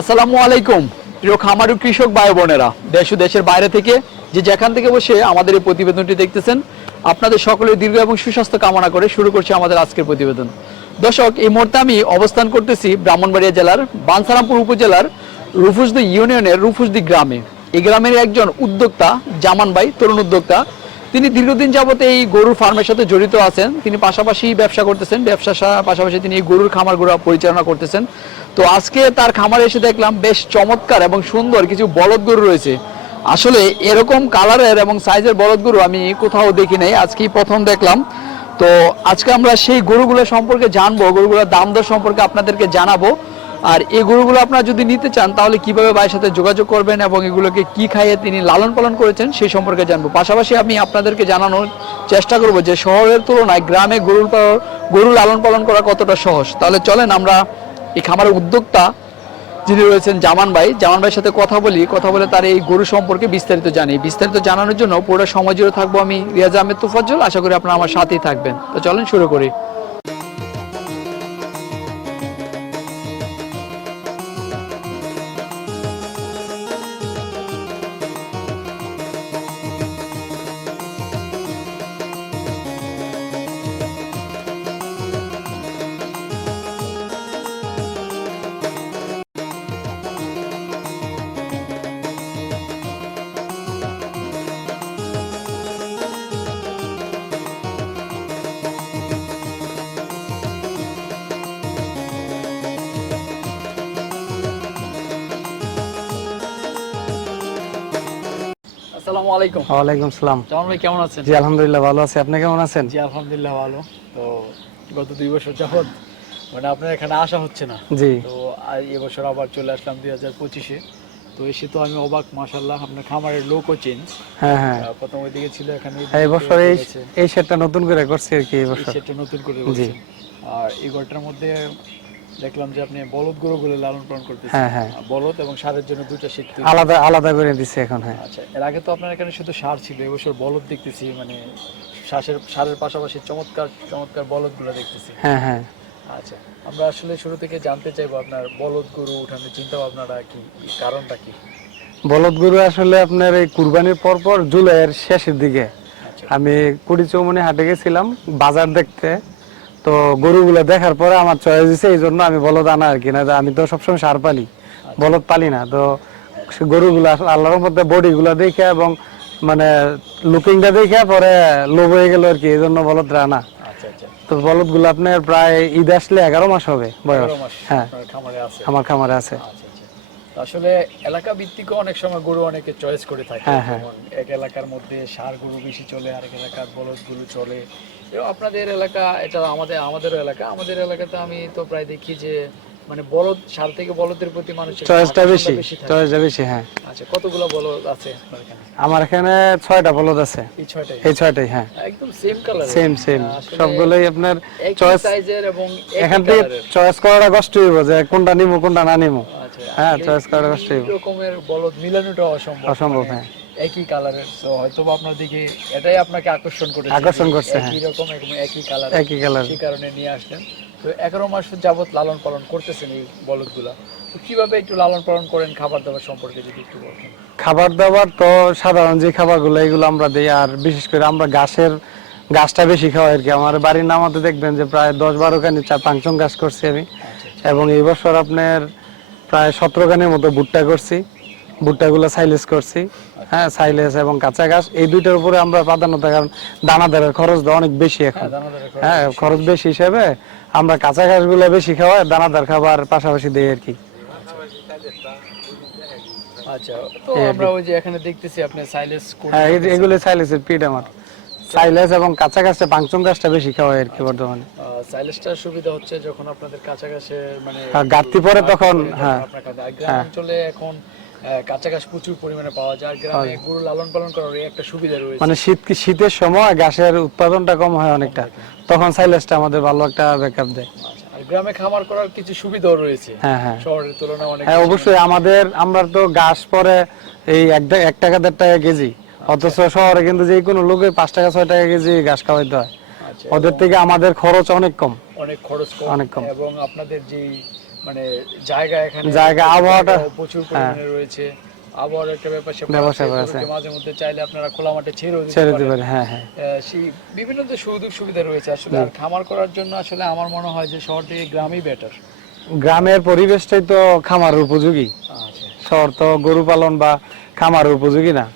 আসসালামু আলাইকুম, প্রিয় খামারু কৃষক ভাই বোনেরা। দেশ দেশের বাইরে থেকে যে যেখান থেকে বসে আমাদের এই প্রতিবেদনটি দেখতেছেন, আপনাদের সকলের দীর্ঘ এবং সুস্বাস্থ্য কামনা করে শুরু করছি আমাদের আজকের প্রতিবেদন। দর্শক, এই মুহূর্তে আমি অবস্থান করতেছি ব্রাহ্মণবাড়িয়া জেলার বানসারামপুর উপজেলার রুফুসদি ইউনিয়নের রুফুসদি গ্রামে। এই গ্রামের একজন উদ্যোক্তা, জামান ভাই, তরুণ উদ্যোক্তা তিনি দীর্ঘদিন যাবত এই গরুর ফার্মের সাথে জড়িত আছেন। তিনি পাশাপাশি ব্যবসা করতেছেন। ব্যবসার পাশাপাশি তিনি এই গরুর খামারগুলো পরিচালনা করতেছেন। তো আজকে তার খামারে এসে দেখলাম বেশ চমৎকার এবং সুন্দর কিছু বলদ গরু রয়েছে। আসলে এরকম কালারের এবং সাইজের বলদ গরু আমি কোথাও দেখি নাই, আজকেই প্রথম দেখলাম। তো আজকে আমরা সেই গরুগুলো সম্পর্কে জানব, গরুগুলোর দাম দর সম্পর্কে আপনাদেরকে জানাব। আর এই গরুগুলো আপনারা যদি নিতে চান, তাহলে কীভাবে ভাইয়ের সাথে যোগাযোগ করবেন এবং এগুলোকে কি খাইয়ে তিনি লালন পালন করেছেন সেই সম্পর্কে জানব। পাশাপাশি আমি আপনাদেরকে জানানোর চেষ্টা করব যে শহরের তুলনায় গ্রামে গরুর গরু লালন পালন করা কতটা সহজ। তাহলে চলেন আমরা এই খামারের উদ্যোক্তা যিনি রয়েছেন জামান ভাই, জামান ভাইয়ের সাথে কথা বলি, কথা বলে তার এই গরু সম্পর্কে বিস্তারিত জানি। বিস্তারিত জানানোর জন্য পুরো সময় জুড়ে থাকব আমি রিয়াজ আহমেদ তুফাজ্জল, আশা করি আপনারা আমার সাথেই থাকবেন। তো চলেন শুরু করি। আসসালামু আলাইকুম সালাম। জামান ভাই কেমন আছেন? জি আলহামদুলিল্লাহ ভালো আছি। আপনি কেমন আছেন? জি আলহামদুলিল্লাহ ভালো। তো গত দুই বছর যাবত মানে আপনার এখানে আসা হচ্ছে না। জি। তো এবছর আবার চলে আসলাম দুই হাজার পঁচিশে। তো এসে তো আমি অবাক মাসাল্লাহ আপনার খামারের লোকও চেঞ্জ হ্যাঁ হ্যাঁ। প্রথম ওইদিকে ছিল এখানে এই বছর এই এই সেটটা নতুন করে করছি আর কি এই বছর। সেটা নতুন করে করছেন। আর এই ঘরটার মধ্যে দেখলাম যে আপনি বলদ গরুগুলো লালন পালন করতেছেন। হ্যাঁ হ্যাঁ। বলদ এবং সারের জন্য দুটো শীত আলাদা আলাদা করে দিছি এখন হ্যাঁ। আচ্ছা এর আগে তো আপনার এখানে শুধু সার ছিল এবছর বলদ দেখতেছি মানে শ্বাসের সারের পাশাপাশি চমৎকার চমৎকার বলদগুলো দেখতেছি। হ্যাঁ হ্যাঁ। আচ্ছা আমরা আসলে শুরু থেকে জানতে চাইব আপনার বলদ গরু উঠানোর চিন্তা ভাবনাটা কি কারণটা কি? বলদ গরু আসলে আপনার এই কুরবানির পর পর জুলাইয়ের শেষের দিকে। আচ্ছা। আমি কুড়ি চৌমনি হাটে গেছিলাম বাজার দেখতে। তো গরুগুলো দেখার পরে আমার চয়েস দিছে এই জন্য আমি বলদ আনা আর কি না আমি তো সবসময় সার পালি বলদ পালি না। তো গরুগুলো আল্লাহর মধ্যে বডিগুলো দেখে এবং মানে লুকিংটা দেখে পরে লোভ হয়ে গেল আর কি এই জন্য বলদরা আনা। আচ্ছা আচ্ছা। তো বলদগুলো আপনার প্রায় ঈদ আসলে এগারো মাস হবে বয়স। হ্যাঁ। আমার খামারে আছে। আচ্ছা আসলে এলাকা ভিত্তিকও অনেক সময় গরু অনেকে চয়েস করে থাকে। হ্যাঁ, হ্যাঁ। এক এলাকার মধ্যে সার গরু বেশি চলে আরেক এলাকার বলদ গরু চলে। আপনাদের এলাকা এটা আমাদের আমাদেরও এলাকা। আমাদের এলাকাতে আমি তো প্রায় দেখি যে মানে বলদ সার থেকে বলদের প্রতি মানুষের চয়েসটা বেশি চয়েসটা বেশি হ্যাঁ। আচ্ছা কতগুলো বলদ আছে আপনার এখানে? আমার এখানে ছয়টা বলদ আছে। এই এই হ্যাঁ। একদম সেম কালার সেম সেম সবগুলোই আপনার চয়েস সাইজের এবং এখান থেকে চয়েস করাটা কষ্ট হইব যে কোনটা নিমু কোনটা না নিমু। আচ্ছা হ্যাঁ, choice করাটা কষ্ট হইব। রকমের বলদ মিলানোটা অসম্ভব। অসম্ভব, হ্যাঁ। একই কালারের। তো হয়তো আপনার দিকে এটাই আপনাকে আকর্ষণ করেছে। আকর্ষণ করছে, একই রকম একই কালার। একই কালার। সেই কারণে নিয়ে আসলেন। তো এগারো মাস যাবত লালন পালন করতেছেন এই বলদগুলা। তো কীভাবে একটু লালন পালন করেন খাবার দাবার সম্পর্কে যদি একটু বলতেন? খাবার দাবার তো সাধারণ যে খাবারগুলো এগুলো আমরা দিই। আর বিশেষ করে আমরা ঘাসের গাছটা বেশি খাওয়াই আর কি। আমার বাড়ির নামাতে দেখবেন যে প্রায় দশ বারো খানি চা পাঁচজন গাছ করছি আমি। আচ্ছা। এবং এই বছর আপনার প্রায় সতেরো খানির মতো ভুট্টা করছি। ভুট্টাগুলো সাইলেস করছি। হ্যাঁ সাইলেস এবং কাঁচা ঘাস এই দুইটার উপরে আমরা প্রাধান্য দেয় কারণ দানাদারের খরচটা অনেক বেশি এখন। হ্যাঁ খরচ হ্যাঁ বেশি। হিসেবে আমরা কাঁচা ঘাসগুলো বেশি খাওয়াই দানাদার খাবার পাশাপাশি দিই আর কি। আচ্ছা তো আমরা ওই যে এখানে দেখতেছি আপনি সাইলেস হ্যাঁ এগুলো সাইলেসের পিড আমার। সাইলেস এবং কাঁচা গাছটা পাংচং গাছটা বেশি খাওয়াই আর কি বর্তমানে। সাইলেসটার সুবিধা হচ্ছে যখন আপনাদের কাছাকাছি মানে হ্যাঁ, ঘাটতি পড়ে তখন, হ্যাঁ। অঞ্চলে এখন কাঁচা ঘাস প্রচুর পরিমাণে পাওয়া যায়। গ্রামে গরু লালন পালন করার একটা সুবিধা রয়েছে। মানে শীত শীতের সময় ঘাসের উৎপাদনটা কম হয় অনেকটা। তখন সাইলেসটা আমাদের ভালো একটা ব্যাকআপ দেয়। আচ্ছা, গ্রামে খামার করার কিছু সুবিধাও রয়েছে। হ্যাঁ হ্যাঁ। শহরের তুলনায় অনেক হ্যাঁ অবশ্যই আমাদের আমরা তো ঘাস পরে এই এক টাকা দেড় টাকা কেজি। অথচ শহরে কিন্তু যে কোনো লোকে পাঁচ টাকা ছয় টাকা কেজি ঘাস খাওয়াইতে হয়। আচ্ছা। ওদের থেকে আমাদের খরচ অনেক কম। অনেক খরচ অনেক কম। এবং আপনাদের যে মানে জায়গা এখানে জায়গা, আবহাওয়াটা- হ্যাঁ। প্রচুর পরিমাণে রয়েছে। আবহাওয়ার একটা ব্যাপার আছে, মাঝে মধ্যে চাইলে আপনারা খোলা মাঠে ছেড়েও দিতে পারেন। হ্যাঁ হ্যাঁ। সেই বিভিন্ন যে সুযোগ সুবিধা রয়েছে আসলে আর খামার করার জন্য আসলে আমার মনে হয় যে শহর থেকে গ্রামই বেটার গ্রামের পরিবেশটাই তো খামার উপযোগী। আচ্ছা। শহর তো গরু পালন বা খামার উপযোগী না।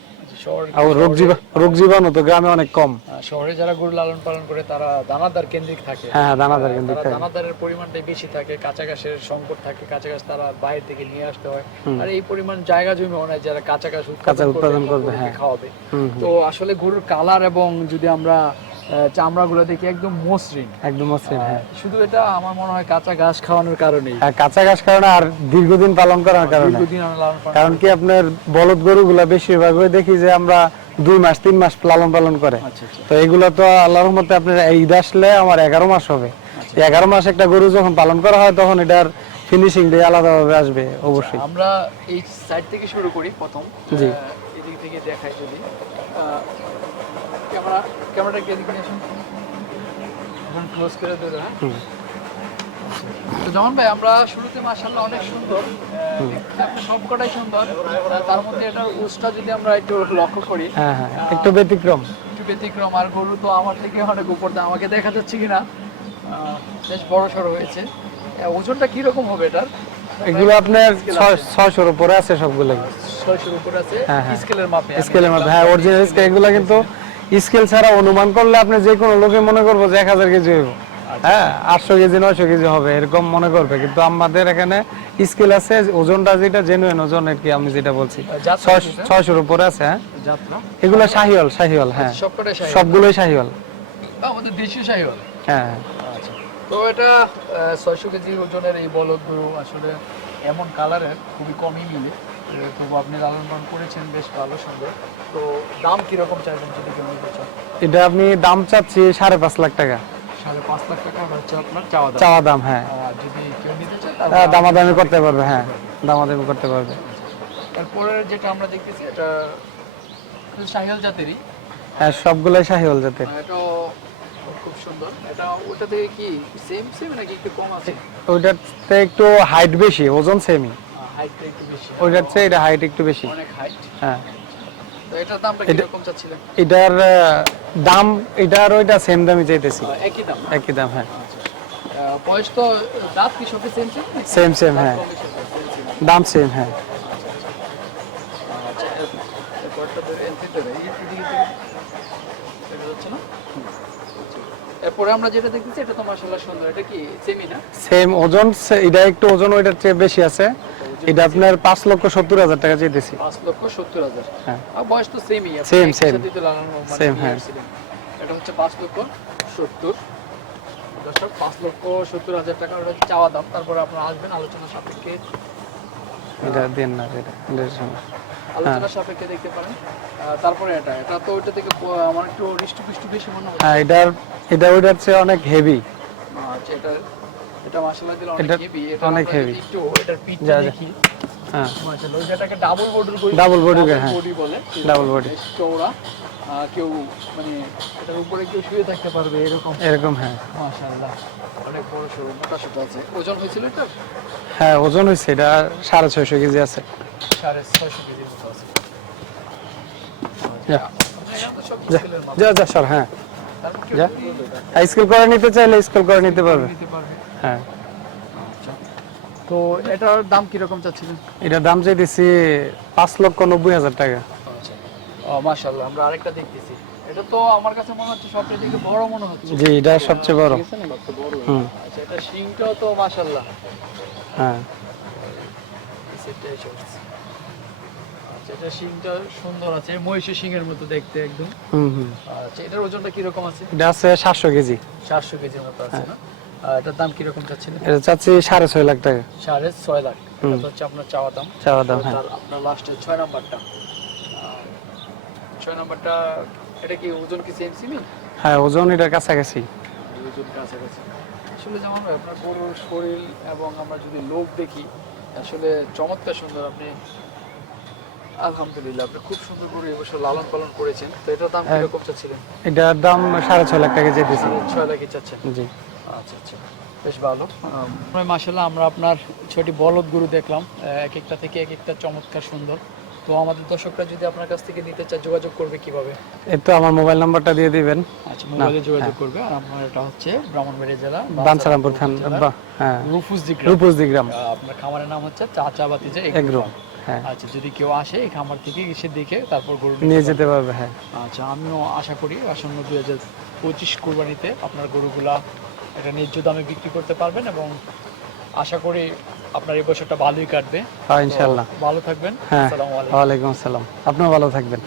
আর রোগ জীবা রোগ জীবাণু তো গ্রামে অনেক কম। শহরে যারা গরু লালন পালন করে তারা দানাদার কেন্দ্রিক থাকে। হ্যাঁ হ্যাঁ দানাদার তারা দানাদারের পরিমাণটাই বেশি থাকে কাঁচা ঘাসের সংকট থাকে কাঁচা ঘাস তারা বাইরে থেকে নিয়ে আসতে হয়। আর এই পরিমাণ জায়গা জমি অনেক যারা কাঁচা ঘাস উৎপাদন করবে হ্যাঁ। খাওয়াবে। তো আসলে গরুর কালার এবং যদি আমরা চামড়াগুলো দেখি একদম মসৃণ। একদম মসৃণ হ্যাঁ। শুধু এটা আমার মনে হয় কাঁচা ঘাস খাওয়ানোর কারণেই। আর কাঁচা ঘাস কারণে আর দীর্ঘদিন পালন করার কারণে। দীর্ঘদিন কারণ কি আপনার বলদ গরুগুলা বেশিরভাগ দেখি যে আমরা দুই মাস তিন মাস লালন পালন করে। আচ্ছা আচ্ছা। তো এগুলো তো আল্লাহর মতে আপনার ঈদ আসলে আমার এগারো মাস হবে। এগারো মাস একটা গরু যখন পালন করা হয় তখন এটার ফিনিশিং ডে আলাদাভাবে আসবে অবশ্যই। আমরা এই সাইড থেকে শুরু করি প্রথম। জি। এদিক থেকে দেখাই যদি। ক্যামেরা ক্যামেরাটা এদিকে নিয়ে আসুন? এখন ক্লোজ করে দেবো হ্যাঁ? তো যেমন ভাই আমরা শুরুতে মাশাআল্লাহ অনেক সুন্দর সুন্দর। তার মধ্যে এটার উসটা যদি আমরা একটু লক্ষ্য করি হ্যাঁ হ্যাঁ একটু ব্যতিক্রম। একটু ব্যতিক্রম আর গরু তো আমার থেকে অনেক উপর আমাকে দেখা যাচ্ছে কিনা বেশ বড় সড়ো হয়েছে। ওজনটা কীরকম হবে এটার? এগুলো আপনার ছয়- ছয়শোর উপরে আছে সবগুলো ছয়শোর উপর আছে। স্কেলের মাপে স্কেলের মধ্যে হ্যাঁ অরিজিনাল স্কেল এগুলো কিন্তু স্কেল ছাড়া অনুমান করলে আপনি যে কোনো লোকে মনে করব যে এক হাজার কেজি হইব। হ্যাঁ আটশো কেজি নয়শো কেজি হবে এরকম মনে করবে। কিন্তু আমাদের এখানে স্কেল আছে ওজনটা যেটা জেনুইন ওজন আর কি আমি যেটা বলছি? ছয়শোর উপরে আছে হ্যাঁ। এগুলো শাহিওয়াল শাহিওয়াল হ্যাঁ। সবগুলোই শাহিওয়াল। আমাদের দেশীয় শাহীওয়াল? হ্যাঁ হ্যাঁ। আচ্ছা তো এটা ছয়শো কেজি ওজনের এই বলদ আসলে এমন কালারের খুবই কমই মিলে। তবু আপনি লালন পালন করেছেন বেশ ভালো সুন্দর। তো দাম কীরকম চাইবেন যদি কেউ নিতে চান এটা আপনি দাম চাচ্ছি সাড়ে পাঁচ লাখ টাকা। সাড়ে পাঁচ লাখ টাকা হচ্ছে আপনার চাওয়া দাম। চাওয়া দাম হ্যাঁ। যদি কেউ নিতে চায় হ্যাঁ, দামাদামি করতে পারবে হ্যাঁ। দামাদামি করতে পারবে। তারপরে যেটা আমরা দেখতেছি এটা জাতেরই। হ্যাঁ সবগুলোই শাহিওয়াল জাতের। খুব সুন্দর। এটা ওটা থেকে কি সেম সেম নাকি একটু কম আছে? ওইটাতে একটু হাইট বেশি ওজন সেমি হাইটটা একটু বেশি। ওইটার চেয়ে এটা হাইট একটু বেশি। অনেক হাইট হ্যাঁ। তো এটার দামটা কীরকম চাচ্ছিলেন? এটার দাম এটার ওইটা সেম দামই চাইতেছি। একই দাম একই দাম হ্যাঁ। বয়স তো দাঁত কি সবই সেম সেম সেম হ্যাঁ। দাম সেম হ্যাঁ। আচ্ছা এরপরে আমরা যেটা দেখতেছি এটা তো মাশাআল্লাহ সুন্দর। এটা কি সেমি না? সেম ওজন এটা একটু ওজন ওইটার চেয়ে বেশি আছে। এটা আপনার পাঁচ লক্ষ সত্তর হাজার টাকা চাইতেছি। পাঁচ লক্ষ সত্তর হাজার। হ্যাঁ। আর বয়স তো সেমই. সেম হ্যাঁ। এটা হচ্ছে পাঁচ লক্ষ সত্তর। দর্শক পাঁচ লক্ষ সত্তর হাজার টাকা ওটা চাওয়া দাম। তারপরে আপনারা আসবেন আলোচনা সাপেক্ষে। এটা দেন না এটা আলোচনা সাপেক্ষে দেখতে পারেন। তারপরে এটা এটা তো ওইটা থেকে আমার একটু হৃষ্ট পুষ্ট বেশি মনে হচ্ছে। হ্যাঁ এটার এটা ওইটার চেয়ে অনেক হেভি আচ্ছা এটা এটা মাশাআল্লাহ দিলে অনেক হেভি এটা অনেক। যদি একটু এটার পিচটা। দেখি। হ্যাঁ। মাশাআল্লাহ ওইটাকে ডাবল বডির বডি হ্যাঁ। বডি বলে। Body। বেশ চওড়া। কেউ মানে এটার উপরে কেউ শুয়ে থাকতে পারবে এরকম। এরকম হ্যাঁ। মাশাআল্লাহ অনেক বড় সরু মোটা আছে। ওজন হয়েছিল এটা? হ্যাঁ ওজন হয়েছে এটা সাড়ে ছয়শো কেজি আছে। সাড়ে ছয়শো আছে। যা। যা যা হ্যাঁ। যা। স্কেল করে নিতে চাইলে স্কেল করে নিতে পারবে। নিতে পারবে। হ্যাঁ। আচ্ছা। তো এটার দাম কীরকম চাচ্ছিলেন? এটার দাম চাইতেছি পাঁচ লক্ষ নব্বই হাজার টাকা। আচ্ছা। ও মাশাআল্লাহ আমরা আরেকটা দেখতেছি। এটা তো আমার কাছে মনে হচ্ছে সবচেয়ে থেকে বড় মনে হচ্ছে। জি এটা সবচেয়ে বড়। না? হুম। আচ্ছা এটা শিংটাও তো মাশাআল্লাহ। হ্যাঁ। আচ্ছা এটা শিংটা সুন্দর আছে মহিষের শিংয়ের মতো দেখতে একদম। হুম হুম। আচ্ছা এটার ওজনটা কীরকম আছে? এটা আছে সাতশো কেজি। চারশো কেজির মতো আছে না? আর এটার দাম কীরকম চাচ্ছিলেন এটা চাচ্ছি সাড়ে ছয় লাখ টাকা। সাড়ে ছয় লাখ। এটা হচ্ছে আপনার চাওয়া দাম। চাওয়া দাম হ্যাঁ। আপনার লাস্টে ছয় নাম্বারটা। ছয় নাম্বারটা এটা কি ওজন কি সেম সিমি হ্যাঁ ওজন এটার কাছাকাছি। ওজন কাছাকাছি। আসলে যেমন আপনার গরুর শরীর এবং আমরা যদি লোক দেখি আসলে চমৎকার সুন্দর আপনি আলহামদুলিল্লাহ আপনি খুব সুন্দর করে এবছর লালন পালন করেছেন। তো এটার দাম হ্যাঁ। কীরকম চাচ্ছিলেন? এটার দাম সাড়ে ছয় লাখ টাকা চাইতেছি ছয় লাখই চাচ্ছেন। জি। আচ্ছা আচ্ছা। বেশ ভালো। মাসাল্লাহ আমরা আপনার ছয়টি বলদ গরু দেখলাম এক একটা থেকে এক একটা চমৎকার সুন্দর। তো আমাদের দর্শকরা যদি আপনার কাছ থেকে নিতে চায় যোগাযোগ করবে কীভাবে? এই তো আমার মোবাইল নাম্বারটা দিয়ে দিবেন। আচ্ছা মোবাইলে যোগাযোগ করবে। আর আপনার এটা হচ্ছে ব্রাহ্মণবাড়িয়া জেলা বানসারামপুর থান হ্যাঁ। রূপস দিগ্রাম আপনার খামারের নাম হচ্ছে চাচা বাতিজা এগ্রো হ্যাঁ। আচ্ছা যদি কেউ আসে এই খামার থেকে এসে দেখে তারপর গরু নিয়ে যেতে পারবে হ্যাঁ। আচ্ছা আমিও আশা করি আসন্ন দুই হাজার পঁচিশ কোরবানিতে আপনার গরুগুলা একটা ন্যায্য দামে বিক্রি করতে পারবেন এবং আশা করি আপনার এই বছরটা ভালোই কাটবে। ইনশাআল্লাহ। ইনশাল্লাহ ভালো থাকবেন। হ্যাঁ আসসালামু আলাইকুম। ওয়ালাইকুম আসসালাম। আপনিও ভালো থাকবেন।